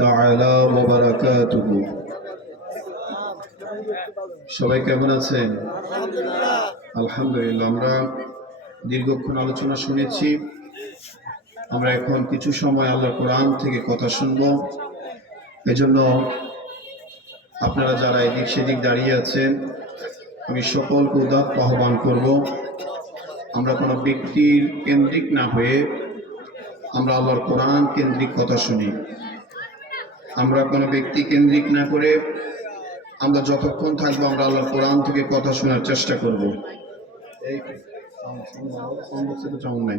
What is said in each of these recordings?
তাআলা ওয়া বারাকাতুহু। সবাই কেমন আছেন? আলহামদুলিল্লাহ। আমরা দীর্ঘক্ষণ আলোচনা শুনেছি। আমরা এখন কিছু সময় আল্লাহর কোরআন থেকে কথা শুনব। এজন্য আপনারা যারা এদিক সেদিক দাঁড়িয়ে আছেন, আমি সকলকে উদাত্ত আহ্বান করব, আমরা কোনো ব্যক্তির কেন্দ্রিক না হয়ে আমরা আল্লাহর কোরআন কেন্দ্রিক কথা শুনি। আমরা কোনো ব্যক্তি কেন্দ্রিক না করে আমরা যতক্ষণ থাকবো আমরা আল্লাহর কোরআন থেকে কথা শোনার চেষ্টা করব। এই নাই।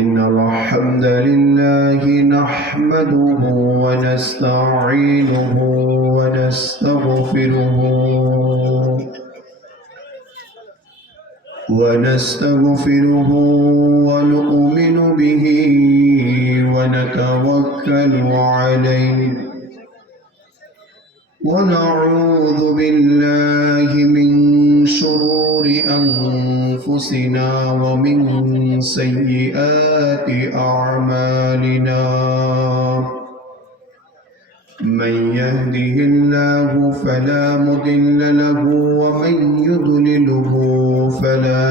ইন্নাল হামদালিল্লাহি নাহমাদুহু ওয়া নাস্তাঈনুহু ওয়া নাস্তাগফিরুহু ونستغفره ونؤمن به ونتوكل عليه ونعوذ بالله من شرور أنفسنا ومن سيئات أعمالنا من يهده الله فلا مضل له ومن يضلله فلا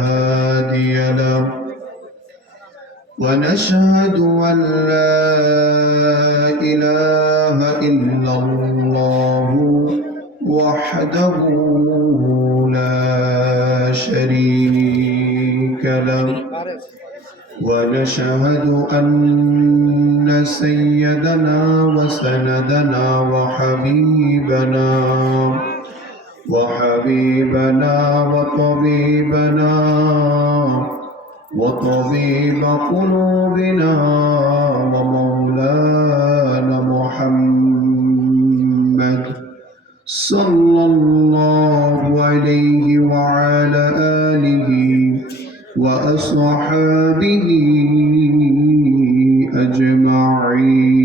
هادي له ونشهد أن لا إله إلا الله وحده لا شريك له ونشهد أن سيدنا وسندنا وحبيبنا وطبيب قلوبنا ومولانا محمد صلى الله عليه وعلى آله وأصحابه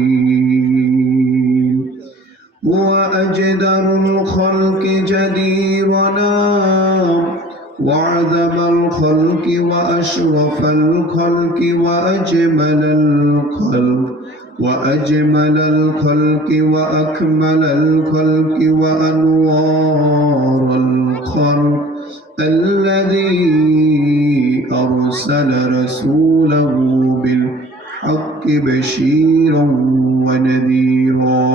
أجمعين وأجدر الخلق جديرنا وأعظم الخلق وأشرف الخلق وأجمل الخلق وأكمل الخلق وأنوار الخلق الذي أرسل رسوله بالحق بشيرا ونذيرا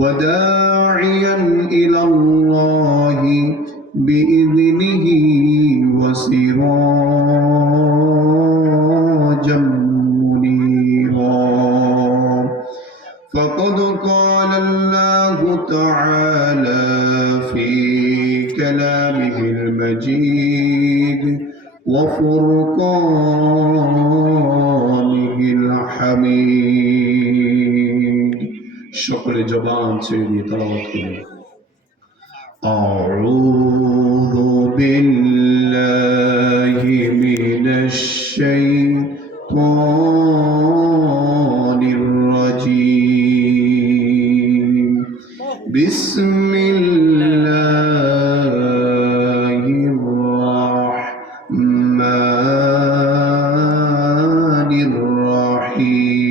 وداعيا إلى الله بإذنه وسراجا منيرا فقد قال الله تعالى في كلامه المجيد وفرقانه الحميد شكر جبان سيدي تلاوت أعوذ بالله من الشيطان الرجيم بسم الله الرحمن الرحيم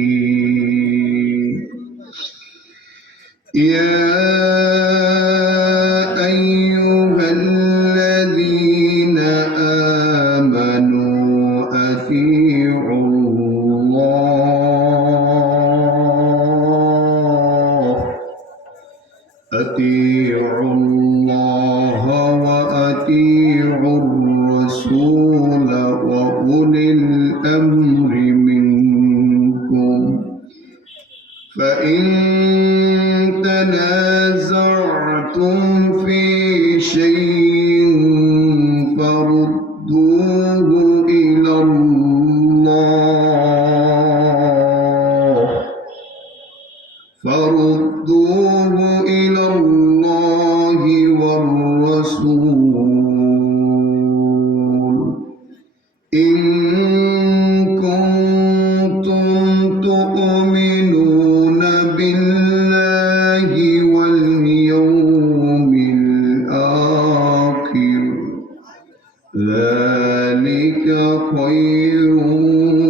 يا أيها الذين آمنوا أطيعوا الله وأطيعوا الرسول وأولي الأمر منكم فإن تنازعتم في شيء فردوه إلى الله والرسول إن كنتم تؤمنون بالله واليوم الآخر ذلك خير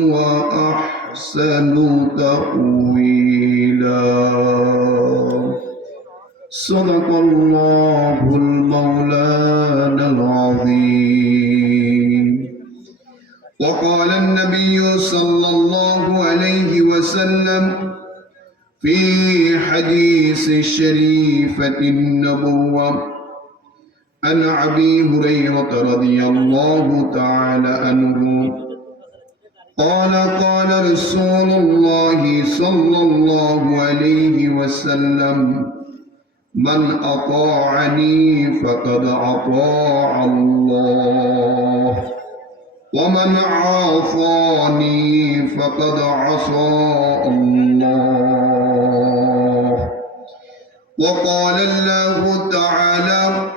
وأحسن تأويلا صدق الله المولانا العظيم وقال النبي صلى الله عليه وسلم في حديث الشريفة النبوة عن أبي هريرة رضي الله تعالى عنه قال قال رسول الله صلى الله عليه وسلم من أطاعني فقد أطاع الله ومن عصاني فقد عصى الله وقال الله تعالى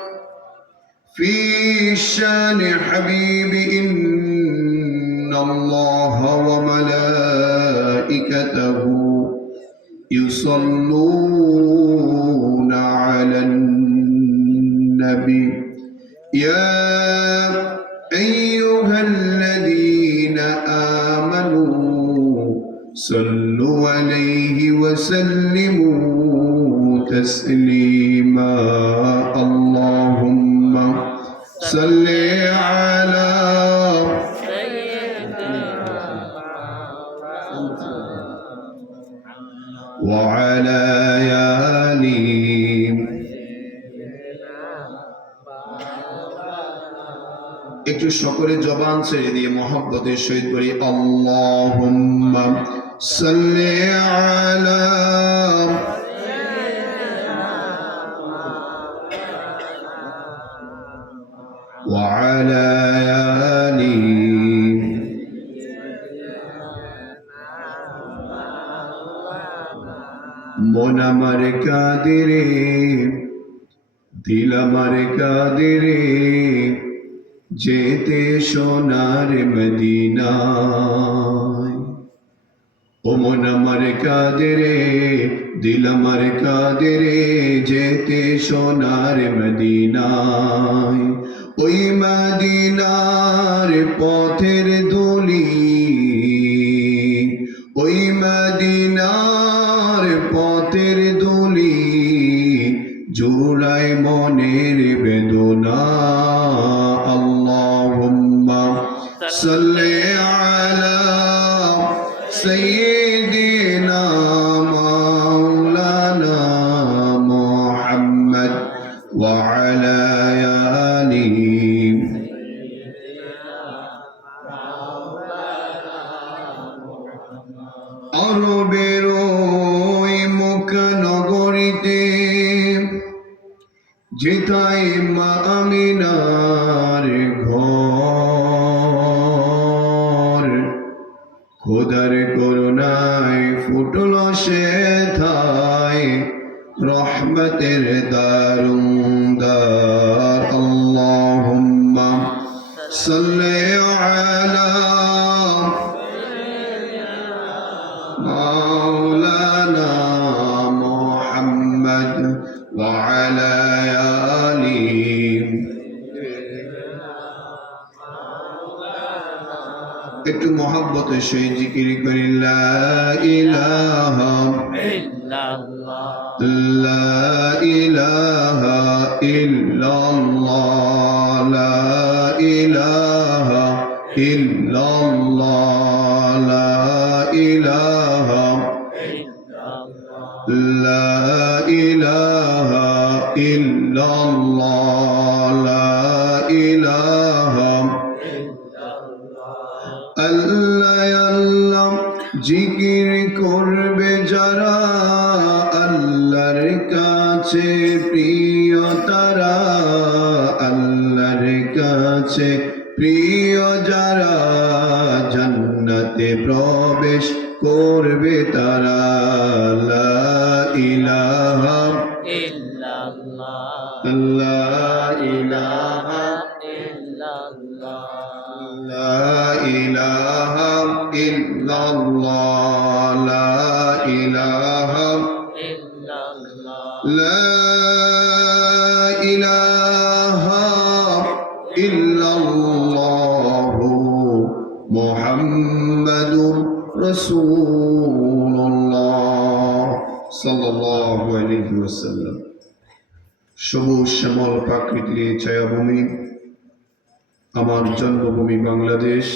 في شان حبيب إن الله وملائكته يصلون على النبي يا أيها الذين آمنوا صلوا عليه وسلموا تسليما اللهم صل على وعلى آله একটু সকলে জবান ছেড়ে দিয়ে মহব্বতের সহিত বলি আল্লাহুম্মা সাল্লি আলা ওয়া আলা আলি মন আমার কাঁদে রে দিল আমার কাঁদে রে যেতে সোনার মদিনায় ও মন আমার কাঁদে রে দিল আমার কাঁদে রে যেতে সোনার মদিনায় ওই মদিনার পথের ধুলি ওই মদিনার পথের ধুলি জুড়ায় মনের বেদনা صل على سيدنا مولانا محمد وعلى آله আরবের ওই মুখনগরীতে যেথায় মা আমিনার ঘর খোদার করুণায় ফুটল সেথায় রহমতের দারুনদার আল্লাহুম্মা সাল্লি আলা মাওলানা মুহাম্মদ ওয়া আলা আলিহি একটু মহব্বতের সহিত জিকির করি লা ইলাহা ইল্লাল্লাহ লা ইলাহা ইল্লাল্লাহ লা ইলাহা ইল্লাল্লাহ লা ইলাহা লা ইলাহা ইল্লাল্লাহ লা ইলাহা আল্লাহ আল্লাহ জিকির করবে যারা আল্লাহর কাছে প্রিয় তারা আল্লাহর কাছে প্রিয় যারা জান্নাতে প্রবেশ করবে তারা লা ইলাহা ইল্লাল্লাহ লা ইলাহা ইল্লাল্লাহ লা ইলাহা ইল্লাল্লাহ লা ইলাহা ইল্লাল্লাহ লা ইলাহা ইল্লাল্লাহু মুহাম্মাদুর রাসূলুল্লাহ সাল্লাল্লাহু আলাইহি ওয়াসাল্লাম। সবুজ শ্যামল প্রাকৃতিক ছায়াভূমি, আমার জন্মভূমি বাংলাদেশ,